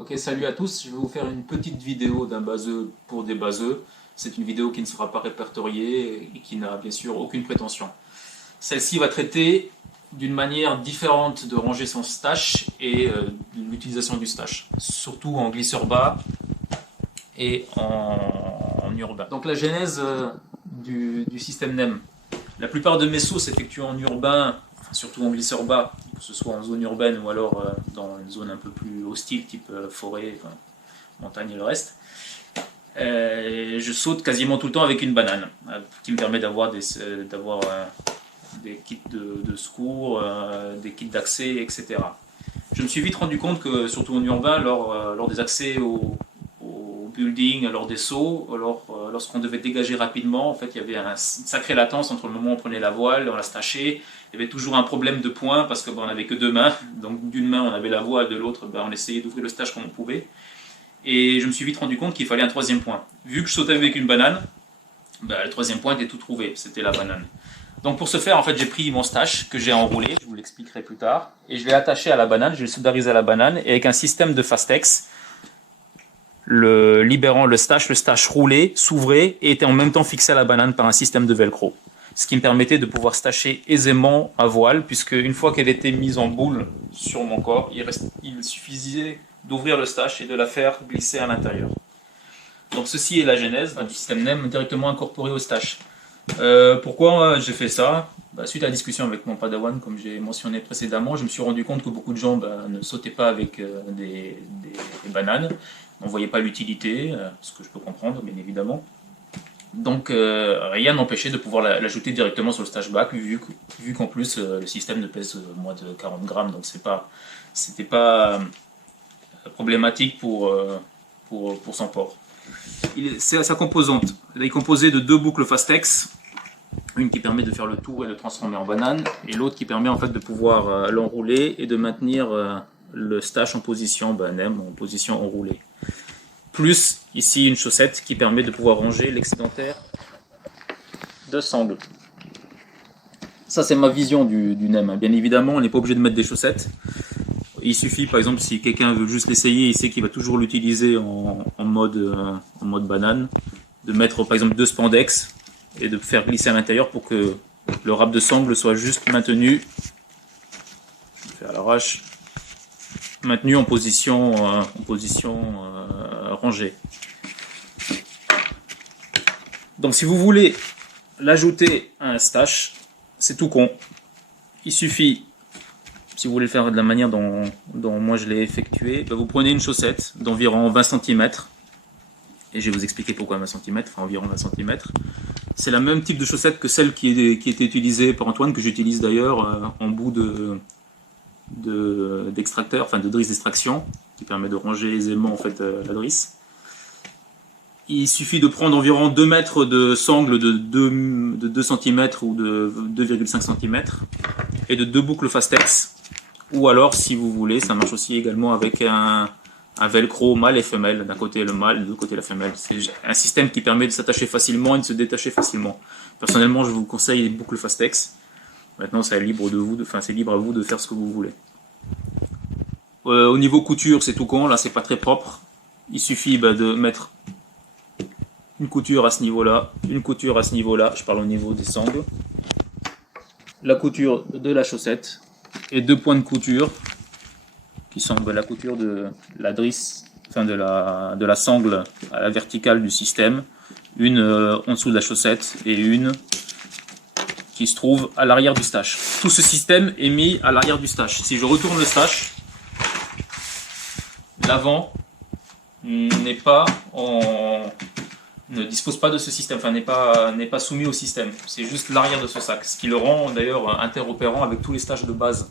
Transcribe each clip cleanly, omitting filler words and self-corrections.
Ok, salut à tous, je vais vous faire une petite vidéo d'un baseux pour des baseux. C'est une vidéo qui ne sera pas répertoriée et qui n'a bien sûr aucune prétention. Celle-ci va traiter d'une manière différente de ranger son stash et de l'utilisation du stash, surtout en glisseur bas et en urbain. Donc la genèse du système NEM. La plupart de mes sauts s'effectuent en urbain, enfin, surtout en glisseur bas, que ce soit en zone urbaine ou alors dans une zone un peu plus hostile, type forêt, enfin, montagne et le reste. Je saute quasiment tout le temps avec une banane, qui me permet d'avoir des kits de secours, des kits d'accès, etc. Je me suis vite rendu compte que, surtout en urbain, lors des accès au building, lors des sauts, lorsqu'on devait dégager rapidement, en fait, il y avait une sacrée latence entre le moment où on prenait la voile, on la stachait. Il y avait toujours un problème de points parce qu'on n'avait que deux mains. Donc d'une main, on avait la voile, de l'autre, on essayait d'ouvrir le stash comme on pouvait. Et je me suis vite rendu compte qu'il fallait un troisième point. Vu que je sautais avec une banane, le troisième point était tout trouvé, c'était la banane. Donc pour ce faire, en fait, j'ai pris mon stash que j'ai enroulé, je vous l'expliquerai plus tard, et je l'ai attaché à la banane, je l'ai soldérisé à la banane, et avec un système de Fastex, libérant le stash roulé, s'ouvrait et était en même temps fixé à la banane par un système de velcro. Ce qui me permettait de pouvoir stacher aisément à voile, puisque une fois qu'elle était mise en boule sur mon corps, il suffisait d'ouvrir le stash et de la faire glisser à l'intérieur. Donc ceci est la genèse du système NEM directement incorporé au stash. Pourquoi j'ai fait ça? Suite à la discussion avec mon padawan, comme j'ai mentionné précédemment, je me suis rendu compte que beaucoup de gens ne sautaient pas avec des bananes, n'en voyaient pas l'utilité, ce que je peux comprendre bien évidemment. Donc rien n'empêchait de pouvoir l'ajouter directement sur le stash back, vu qu'en plus le système ne pèse moins de 40 grammes, donc c'était pas problématique pour son port. C'est sa composante. Elle est composée de deux boucles Fastex, une qui permet de faire le tour et de transformer en banane, et l'autre qui permet en fait de pouvoir l'enrouler et de maintenir le stash en position NEM, en position enroulée. Plus ici une chaussette qui permet de pouvoir ranger l'excédentaire de sangle. Ça c'est ma vision du NEM. Bien évidemment, on n'est pas obligé de mettre des chaussettes. Il suffit, par exemple, si quelqu'un veut juste l'essayer, il sait qu'il va toujours l'utiliser en mode banane, de mettre par exemple deux spandex et de faire glisser à l'intérieur pour que le râpe de sangle soit juste maintenu, je le fais à l'arrache, maintenu en position rangée. Donc si vous voulez l'ajouter à un stash, c'est tout con. Il suffit, si vous voulez le faire de la manière dont moi je l'ai effectué, vous prenez une chaussette d'environ 20 cm, et je vais vous expliquer pourquoi 20 cm, enfin environ 20 cm. C'est le même type de chaussette que celle qui était utilisée par Antoine, que j'utilise d'ailleurs en bout d'extracteur, enfin de drisse d'extraction, qui permet de ranger aisément en fait, la drisse. Il suffit de prendre environ 2 mètres de sangle de 2 cm ou de 2,5 cm et de deux boucles Fastex. Ou alors, si vous voulez, ça marche aussi également avec un velcro mâle et femelle. D'un côté le mâle, de l'autre côté la femelle. C'est un système qui permet de s'attacher facilement et de se détacher facilement. Personnellement, je vous conseille les boucles Fastex. Maintenant, c'est libre à vous de faire ce que vous voulez. Au niveau couture, c'est tout con. Là, c'est pas très propre. Il suffit de mettre une couture à ce niveau-là, une couture à ce niveau-là. Je parle au niveau des sangles. La couture de la chaussette et deux points de couture qui sont la couture de la drisse, enfin de la sangle à la verticale du système, une en dessous de la chaussette et une qui se trouve à l'arrière du stash. Tout ce système est mis à l'arrière du stash. Si je retourne le stash, l'avant ne dispose pas de ce système, enfin n'est pas soumis au système. C'est juste l'arrière de ce sac, ce qui le rend d'ailleurs interopérant avec tous les stages de base.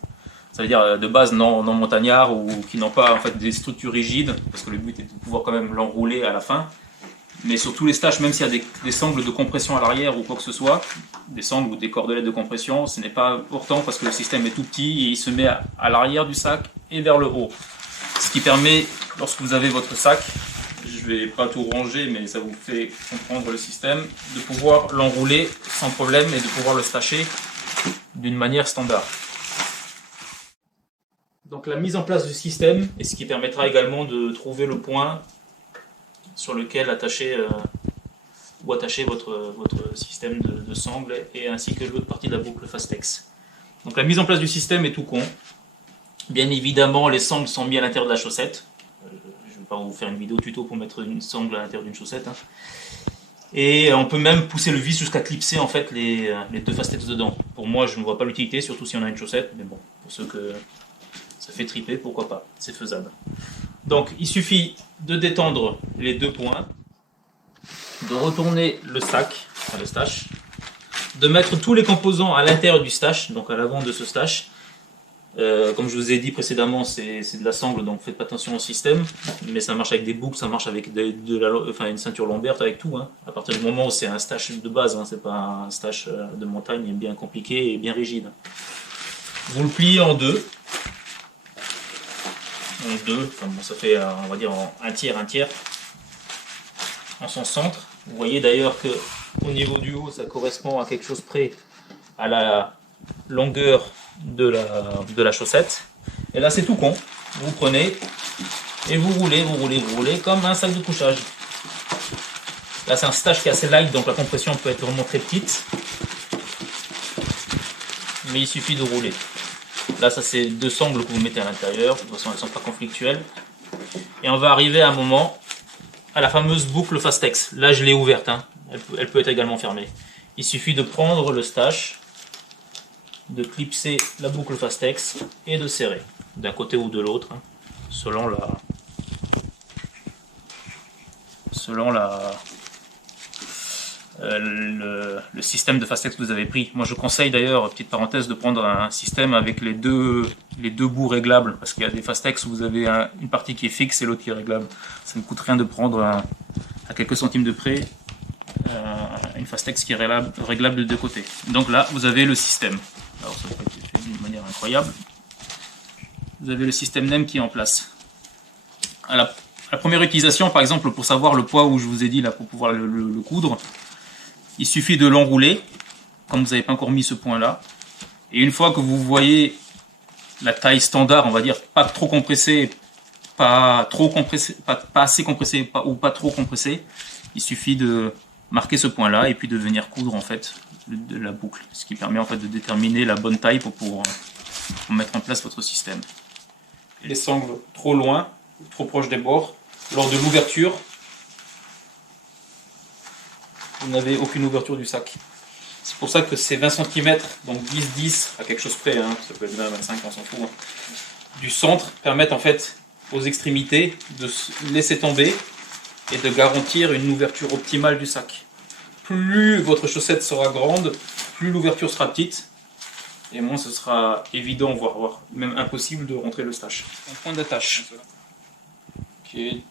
Ça veut dire de base non montagnards ou qui n'ont pas en fait des structures rigides, parce que le but est de pouvoir quand même l'enrouler à la fin. Mais sur tous les stages, même s'il y a des sangles de compression à l'arrière ou quoi que ce soit, des sangles ou des cordelettes de compression, ce n'est pas important parce que le système est tout petit et il se met à l'arrière du sac et vers le haut. Ce qui permet, lorsque vous avez votre sac, je ne vais pas tout ranger, mais ça vous fait comprendre le système, de pouvoir l'enrouler sans problème et de pouvoir le stacher d'une manière standard. Donc la mise en place du système, et ce qui permettra également de trouver le point sur lequel attacher votre système de sangle, et ainsi que l'autre partie de la boucle Fastex. Donc la mise en place du système est tout con. Bien évidemment, les sangles sont mises à l'intérieur de la chaussette. Je ne vais pas vous faire une vidéo tuto pour mettre une sangle à l'intérieur d'une chaussette. Hein. Et on peut même pousser le vis jusqu'à clipser en fait les deux Fastex dedans. Pour moi, je ne vois pas l'utilité, surtout si on a une chaussette. Mais bon, pour ceux que ça fait triper, pourquoi pas, c'est faisable. Donc il suffit de détendre les deux points, de retourner le stack, enfin le stash, de mettre tous les composants à l'intérieur du stash, donc à l'avant de ce stash. Comme je vous ai dit précédemment, c'est de la sangle, donc faites pas attention au système, mais ça marche avec des boucles, ça marche avec une ceinture lombaire, avec tout. Hein. À partir du moment où c'est un stash de base, hein, c'est pas un stash de montagne bien compliqué et bien rigide. Vous le pliez en deux. Enfin bon, ça fait on va dire un tiers en son centre. Vous voyez d'ailleurs que au niveau du haut, ça correspond à quelque chose près à la longueur de la chaussette. Et là c'est tout con. Vous prenez et vous roulez comme un sac de couchage. Là c'est un stash qui est assez light, donc la compression peut être vraiment très petite. Mais il suffit de rouler. Là, ça c'est deux sangles que vous mettez à l'intérieur. De toute façon, elles ne sont pas conflictuelles. Et on va arriver à un moment à la fameuse boucle Fastex. Là, je l'ai ouverte. Hein. Elle peut être également fermée. Il suffit de prendre le stash, de clipser la boucle Fastex et de serrer d'un côté ou de l'autre, hein, selon le système de Fastex que vous avez pris. Moi je conseille d'ailleurs, petite parenthèse, de prendre un système avec les deux bouts réglables, parce qu'il y a des Fastex où vous avez une partie qui est fixe et l'autre qui est réglable. Ça ne coûte rien de prendre à quelques centimes de près une Fastex qui est réglable de deux côtés. Donc là vous avez le système. Alors ça n'a pas été fait d'une manière incroyable. Vous avez le système NEM qui est en place. À la première utilisation, par exemple, pour savoir le poids où je vous ai dit là pour pouvoir le coudre, il suffit de l'enrouler, comme vous n'avez pas encore mis ce point là, et une fois que vous voyez la taille standard, on va dire pas trop compressée, pas assez compressée ou pas trop compressée, il suffit de marquer ce point là et puis de venir coudre en fait de la boucle, ce qui permet en fait de déterminer la bonne taille pour mettre en place votre système. Les sangles trop loin, trop proches des bords, lors de l'ouverture, vous n'avez aucune ouverture du sac. C'est pour ça que ces 20 cm, donc 10-10, à quelque chose près, hein, ça peut être 20-25, on s'en fout, hein, du centre, permettent en fait aux extrémités de se laisser tomber et de garantir une ouverture optimale du sac. Plus votre chaussette sera grande, plus l'ouverture sera petite, et moins ce sera évident, voire même impossible de rentrer le stash. Un point d'attache qui est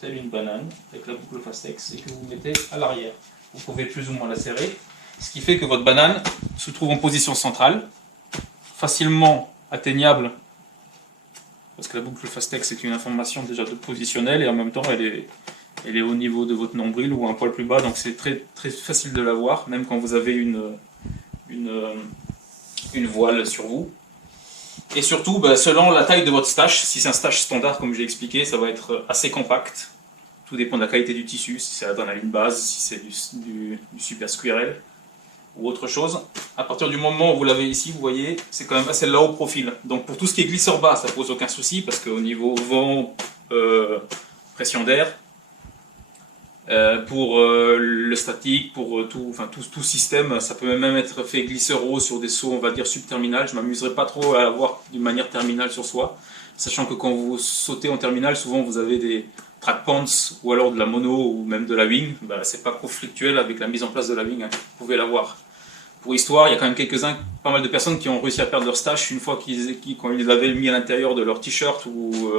telle une banane avec la boucle Fastex et que vous mettez à l'arrière. Vous pouvez plus ou moins la serrer, ce qui fait que votre banane se trouve en position centrale, facilement atteignable, parce que la boucle Fastex est une information déjà de positionnelle et en même temps elle est au niveau de votre nombril ou un poil plus bas, donc c'est très, très facile de la voir, même quand vous avez une voile sur vous. Et surtout, selon la taille de votre stash, si c'est un stash standard comme j'ai expliqué, ça va être assez compact. Tout dépend de la qualité du tissu, si c'est dans la ligne base, si c'est du super squirrel ou autre chose. À partir du moment où vous l'avez ici, vous voyez, c'est quand même assez low profil. Donc pour tout ce qui est glisseur bas, ça pose aucun souci parce qu'au niveau vent, pression d'air, pour le statique, pour tout système, ça peut même être fait glisseur haut sur des sauts, on va dire subterminal. Je m'amuserai pas trop à l'avoir d'une manière terminale sur soi, sachant que quand vous sautez en terminal, souvent vous avez des track pants ou alors de la mono ou même de la wing. C'est pas conflictuel avec la mise en place de la wing, hein. Vous pouvez l'avoir. Pour histoire, il y a quand même pas mal de personnes qui ont réussi à perdre leur stash une fois quand ils l'avaient mis à l'intérieur de leur t-shirt ou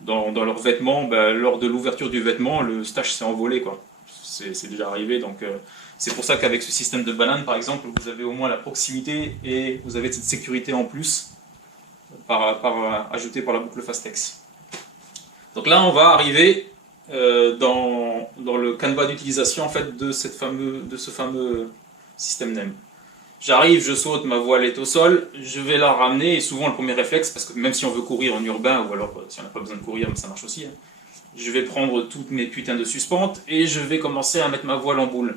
dans leurs vêtements, lors de l'ouverture du vêtement, le stash s'est envolé, quoi. C'est déjà arrivé, donc c'est pour ça qu'avec ce système de banane, par exemple, vous avez au moins la proximité et vous avez cette sécurité en plus ajoutée par la boucle Fastex. Donc là, on va arriver dans le canevas d'utilisation en fait de ce fameux système NEM. J'arrive, je saute, ma voile est au sol, je vais la ramener, et souvent le premier réflexe, parce que même si on veut courir en urbain, ou alors si on n'a pas besoin de courir, mais ça marche aussi, hein, je vais prendre toutes mes putains de suspentes, et je vais commencer à mettre ma voile en boule.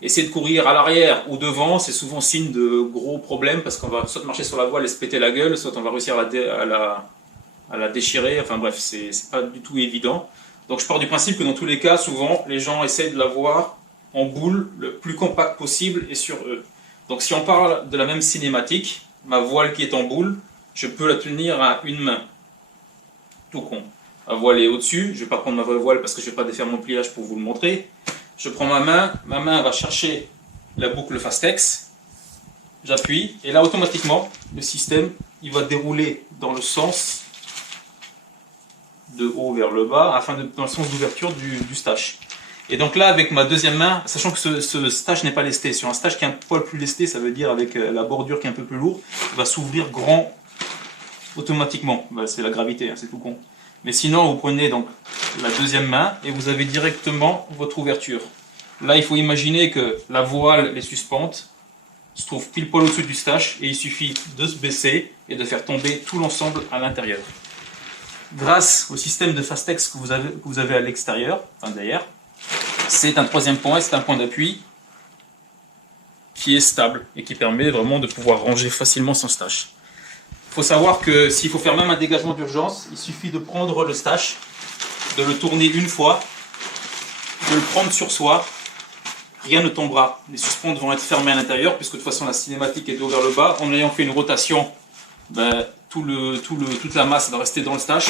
Essayer de courir à l'arrière ou devant, c'est souvent signe de gros problèmes, parce qu'on va soit marcher sur la voile et se péter la gueule, soit on va réussir à la déchirer, enfin bref, c'est pas du tout évident. Donc je pars du principe que dans tous les cas, souvent, les gens essaient de l'avoir en boule le plus compact possible et sur eux. Donc si on parle de la même cinématique, ma voile qui est en boule, je peux la tenir à une main. Tout con. Ma voile est au-dessus, je ne vais pas prendre ma vraie voile parce que je ne vais pas défaire mon pliage pour vous le montrer. Je prends ma main va chercher la boucle Fastex, j'appuie, et là automatiquement, le système il va dérouler dans le sens de haut vers le bas, dans le sens d'ouverture du stache. Et donc là, avec ma deuxième main, sachant que ce stache n'est pas lesté, sur un stache qui est un poil plus lesté, ça veut dire avec la bordure qui est un peu plus lourde, il va s'ouvrir grand automatiquement. Bah, c'est la gravité, hein, c'est tout con. Mais sinon, vous prenez donc la deuxième main et vous avez directement votre ouverture. Là, il faut imaginer que la voile, les suspentes, se trouve pile poil au-dessus du stache et il suffit de se baisser et de faire tomber tout l'ensemble à l'intérieur. Grâce au système de Fastex que vous avez à l'extérieur, enfin derrière, c'est un troisième point, c'est un point d'appui qui est stable et qui permet vraiment de pouvoir ranger facilement son stache. Il faut savoir que s'il faut faire même un dégagement d'urgence, il suffit de prendre le stache, de le tourner une fois, de le prendre sur soi, rien ne tombera. Les suspentes vont être fermées à l'intérieur puisque de toute façon la cinématique est de haut vers le bas. En ayant fait une rotation, ben, toute la masse va rester dans le stache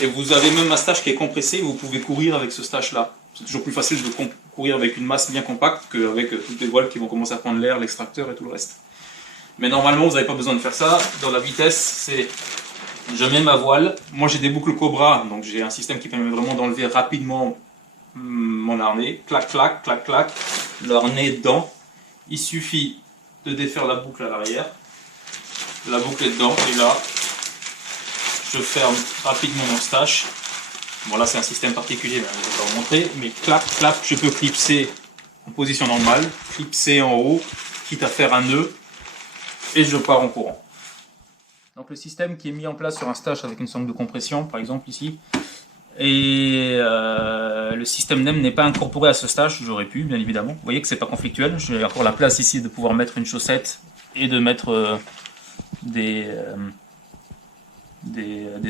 et vous avez même un stache qui est compressé, vous pouvez courir avec ce stache là. C'est toujours plus facile de courir avec une masse bien compacte qu'avec toutes les voiles qui vont commencer à prendre l'air, l'extracteur et tout le reste. Mais normalement vous n'avez pas besoin de faire ça. Dans la vitesse, c'est je mets ma voile, moi j'ai des boucles Cobra, donc j'ai un système qui permet vraiment d'enlever rapidement mon harnais, clac clac clac clac, le harnais dedans. Il suffit de défaire la boucle à l'arrière, la boucle est dedans et là je ferme rapidement mon stache. Bon là c'est un système particulier, je ne vais pas vous montrer, mais clap, clap, je peux clipser en position normale, clipser en haut, quitte à faire un nœud, et je pars en courant. Donc le système qui est mis en place sur un stache avec une sangle de compression, par exemple ici, et le système NEM n'est pas incorporé à ce stache, j'aurais pu bien évidemment. Vous voyez que c'est pas conflictuel, j'ai encore la place ici de pouvoir mettre une chaussette et de mettre des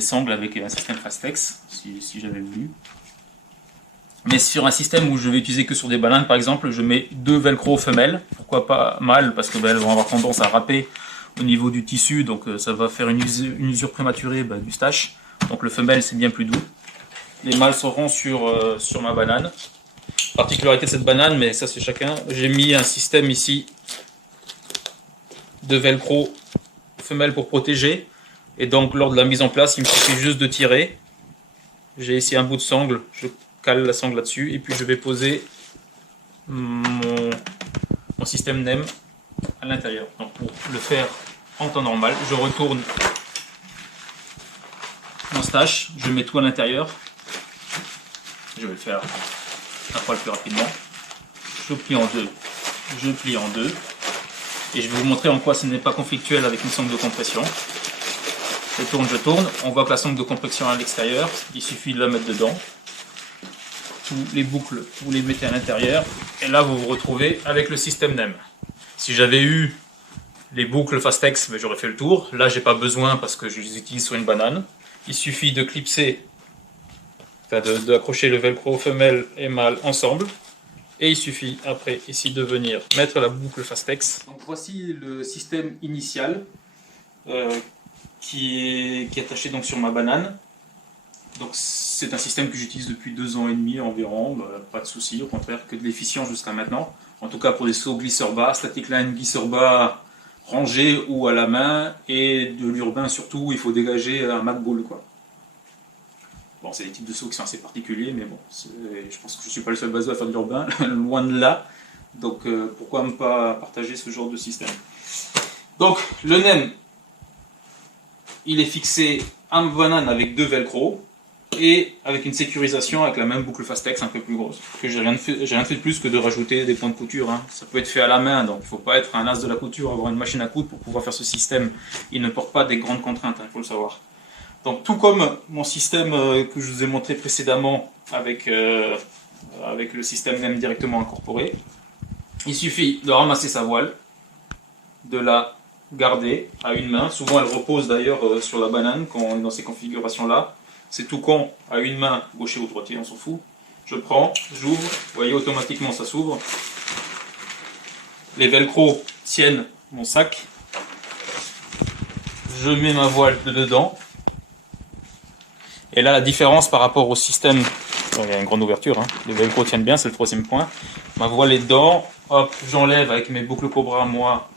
sangles avec un système Fastex, si j'avais voulu. Mais sur un système où je vais utiliser que sur des bananes, par exemple, je mets 2 velcro femelles. Pourquoi pas mâles, parce que elles vont avoir tendance à râper au niveau du tissu, donc ça va faire une usure prématurée du stache. Donc le femelle, c'est bien plus doux. Les mâles seront sur ma banane. Particularité de cette banane, mais ça c'est chacun. J'ai mis un système ici de velcro femelle pour protéger. Et donc lors de la mise en place, il me suffit juste de tirer. J'ai ici un bout de sangle, je cale la sangle là-dessus et puis je vais poser mon système NEM à l'intérieur. Donc pour le faire en temps normal, je retourne mon stache, je mets tout à l'intérieur. Je vais le faire un poil plus rapidement. Je plie en deux, je plie en deux. Et je vais vous montrer en quoi ce n'est pas conflictuel avec une sangle de compression. Je tourne, on voit que la sangle de compression est à l'extérieur, il suffit de la mettre dedans. Tous les boucles, vous les mettez à l'intérieur, et là vous vous retrouvez avec le système NEM. Si j'avais eu les boucles Fastex, j'aurais fait le tour. Là j'ai pas besoin parce que je les utilise sur une banane. Il suffit de clipser, d'accrocher le velcro femelle et mâle ensemble. Et il suffit après ici de venir mettre la boucle Fastex. Donc voici le système initial. Qui est attaché donc sur ma banane. Donc c'est un système que j'utilise depuis 2 ans et demi environ, pas de souci, au contraire que de l'efficient jusqu'à maintenant. En tout cas pour des sauts glisseurs bas, static line glisseur bas rangé ou à la main, et de l'urbain surtout où il faut dégager un MacBool quoi. Bon, c'est des types de sauts qui sont assez particuliers, mais bon, je pense que je ne suis pas le seul baseux à faire de l'urbain, loin de là. Donc pourquoi ne pas partager ce genre de système. Donc le NEM, il est fixé à ma banane avec 2 velcro. et avec une sécurisation avec la même boucle Fastex un peu plus grosse. Que j'ai rien fait de plus que de rajouter des points de couture. Hein. Ça peut être fait à la main, donc il ne faut pas être un as de la couture, avoir une machine à coudre pour pouvoir faire ce système. Il ne porte pas des grandes contraintes, il faut le savoir. Donc tout comme mon système que je vous ai montré précédemment avec le système même directement incorporé, il suffit de ramasser sa voile, de la garder à une main. Souvent elle repose d'ailleurs sur la banane quand on est dans ces configurations-là. C'est tout con, à une main, gaucher ou droitier, on s'en fout. Je prends, j'ouvre, vous voyez automatiquement ça s'ouvre. Les velcro tiennent mon sac. Je mets ma voile dedans. Et là la différence par rapport au système, il y a une grande ouverture, hein. Les velcro tiennent bien, c'est le troisième point. Ma voile est dedans, hop, j'enlève avec mes boucles Cobra, moi,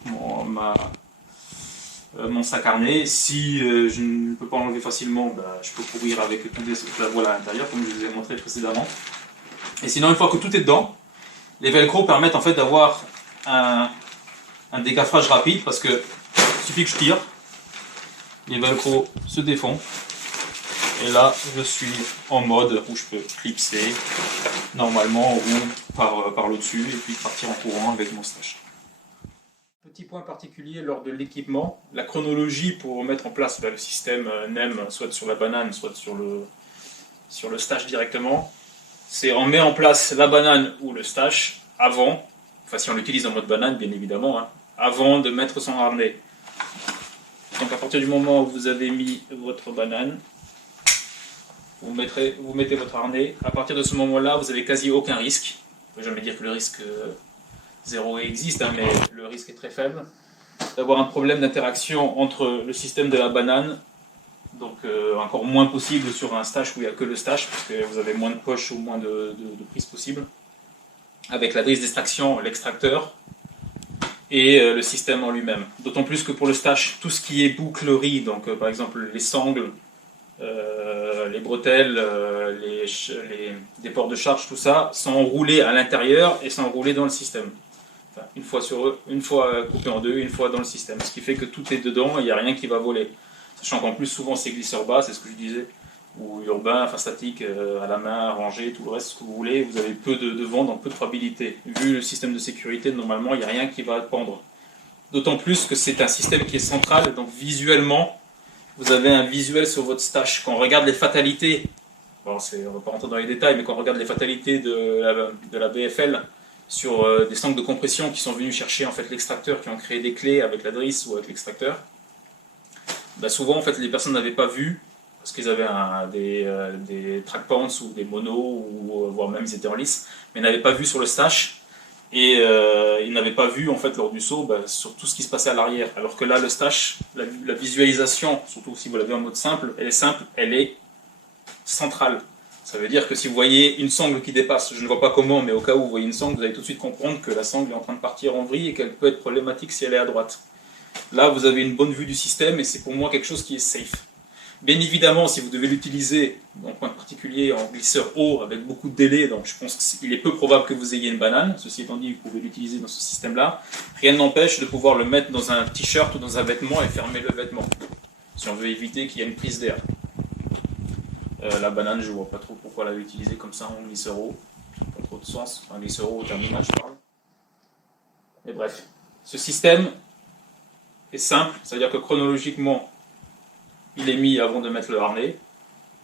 mon sac harnais. Si je ne peux pas enlever facilement, je peux courir avec toute la voile à l'intérieur, comme je vous ai montré précédemment. Et sinon, une fois que tout est dedans, les velcro permettent en fait d'avoir un dégaffrage rapide, parce que il suffit que je tire, les velcro se défont, et là je suis en mode où je peux clipser normalement ou par le dessus et puis partir en courant avec mon stash. Petit point particulier lors de l'équipement, la chronologie pour mettre en place le système NEM, soit sur la banane, soit sur le stash directement, c'est on met en place la banane ou le stash avant, enfin si on l'utilise en mode banane bien évidemment, hein, avant de mettre son harnais. Donc à partir du moment où vous avez mis votre banane, vous mettez votre harnais, à partir de ce moment-là vous n'avez quasi aucun risque. Je ne peux jamais dire que le risque zéro existe, hein, mais le risque est très faible d'avoir un problème d'interaction entre le système de la banane, donc encore moins possible sur un stash où il n'y a que le stash, parce que vous avez moins de poches ou moins de prises possibles, avec la drisse d'extraction, l'extracteur, et le système en lui-même. D'autant plus que pour le stash, tout ce qui est bouclerie, donc par exemple les sangles, les bretelles, les ports de charge, tout ça, sont enroulés à l'intérieur et sont enroulés dans le système. Enfin, une fois coupé en deux, une fois dans le système. Ce qui fait que tout est dedans, il n'y a rien qui va voler. Sachant qu'en plus, souvent, c'est glisseur bas, c'est ce que je disais, ou urbain, enfin statique, à la main, rangé, tout le reste, ce que vous voulez. Vous avez peu de vent, donc peu de probabilité. Vu le système de sécurité, normalement, il n'y a rien qui va pendre. D'autant plus que c'est un système qui est central, donc visuellement, vous avez un visuel sur votre stash. Quand on regarde les fatalités, bon, on ne va pas rentrer dans les détails, mais quand on regarde les fatalités de la BFL, sur des sangles de compression qui sont venus chercher en fait l'extracteur, qui ont créé des clés avec la drisse ou avec l'extracteur, souvent en fait les personnes n'avaient pas vu, parce qu'ils avaient des track pants ou des monos, ou voire même ils étaient en lice, mais n'avaient pas vu sur le stash, et ils n'avaient pas vu en fait lors du saut sur tout ce qui se passait à l'arrière. Alors que là le stash, la visualisation, surtout si vous l'avez en mode simple, elle est centrale. Ça veut dire que si vous voyez une sangle qui dépasse, je ne vois pas comment, mais au cas où vous voyez une sangle, vous allez tout de suite comprendre que la sangle est en train de partir en vrille et qu'elle peut être problématique si elle est à droite. Là, vous avez une bonne vue du système et c'est pour moi quelque chose qui est safe. Bien évidemment, si vous devez l'utiliser en point particulier en glisseur haut avec beaucoup de délai, donc je pense qu'il est peu probable que vous ayez une banane. Ceci étant dit, vous pouvez l'utiliser dans ce système-là. Rien n'empêche de pouvoir le mettre dans un t-shirt ou dans un vêtement et fermer le vêtement, si on veut éviter qu'il y ait une prise d'air. La banane, je ne vois pas trop pourquoi la utiliser comme ça en glisseur haut. Pas trop de sens. Un glisseur haut au terminal, je parle. Mais bref, ce système est simple, c'est-à-dire que chronologiquement, il est mis avant de mettre le harnais.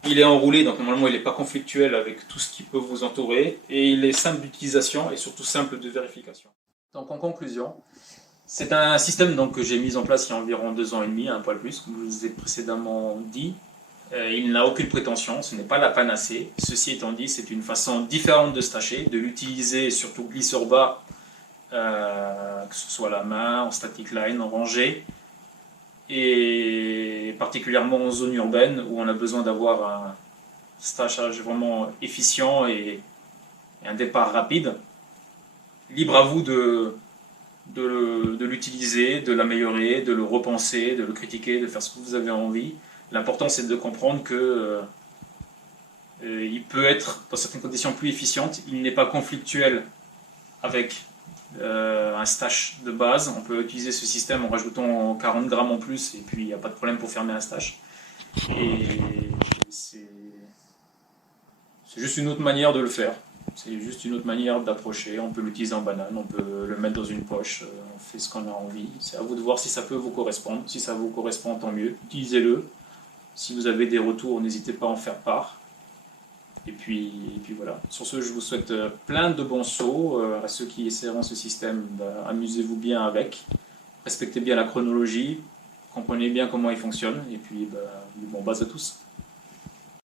Il est enroulé, donc normalement il n'est pas conflictuel avec tout ce qui peut vous entourer. Et il est simple d'utilisation et surtout simple de vérification. Donc en conclusion, c'est un système donc, que j'ai mis en place il y a environ 2 ans et demi, un poil plus, comme je vous ai précédemment dit. Il n'a aucune prétention, ce n'est pas la panacée. Ceci étant dit, c'est une façon différente de stasher, de l'utiliser surtout glisseur bas, que ce soit à la main, en static line, en rangée, et particulièrement en zone urbaine où on a besoin d'avoir un stashage vraiment efficient et un départ rapide. Libre à vous de l'utiliser, de l'améliorer, de le repenser, de le critiquer, de faire ce que vous avez envie. L'important, c'est de comprendre que il peut être, dans certaines conditions, plus efficiente. Il n'est pas conflictuel avec un stash de base. On peut utiliser ce système en rajoutant 40 grammes en plus, et puis il n'y a pas de problème pour fermer un stash. Et C'est juste une autre manière de le faire. C'est juste une autre manière d'approcher. On peut l'utiliser en banane, on peut le mettre dans une poche, on fait ce qu'on a envie. C'est à vous de voir si ça peut vous correspondre. Si ça vous correspond, tant mieux. Utilisez-le. Si vous avez des retours, n'hésitez pas à en faire part. Et puis voilà. Sur ce, je vous souhaite plein de bons sauts. À ceux qui essaieront ce système, amusez-vous bien avec. Respectez bien la chronologie. Comprenez bien comment il fonctionne. Et puis, bon base à tous.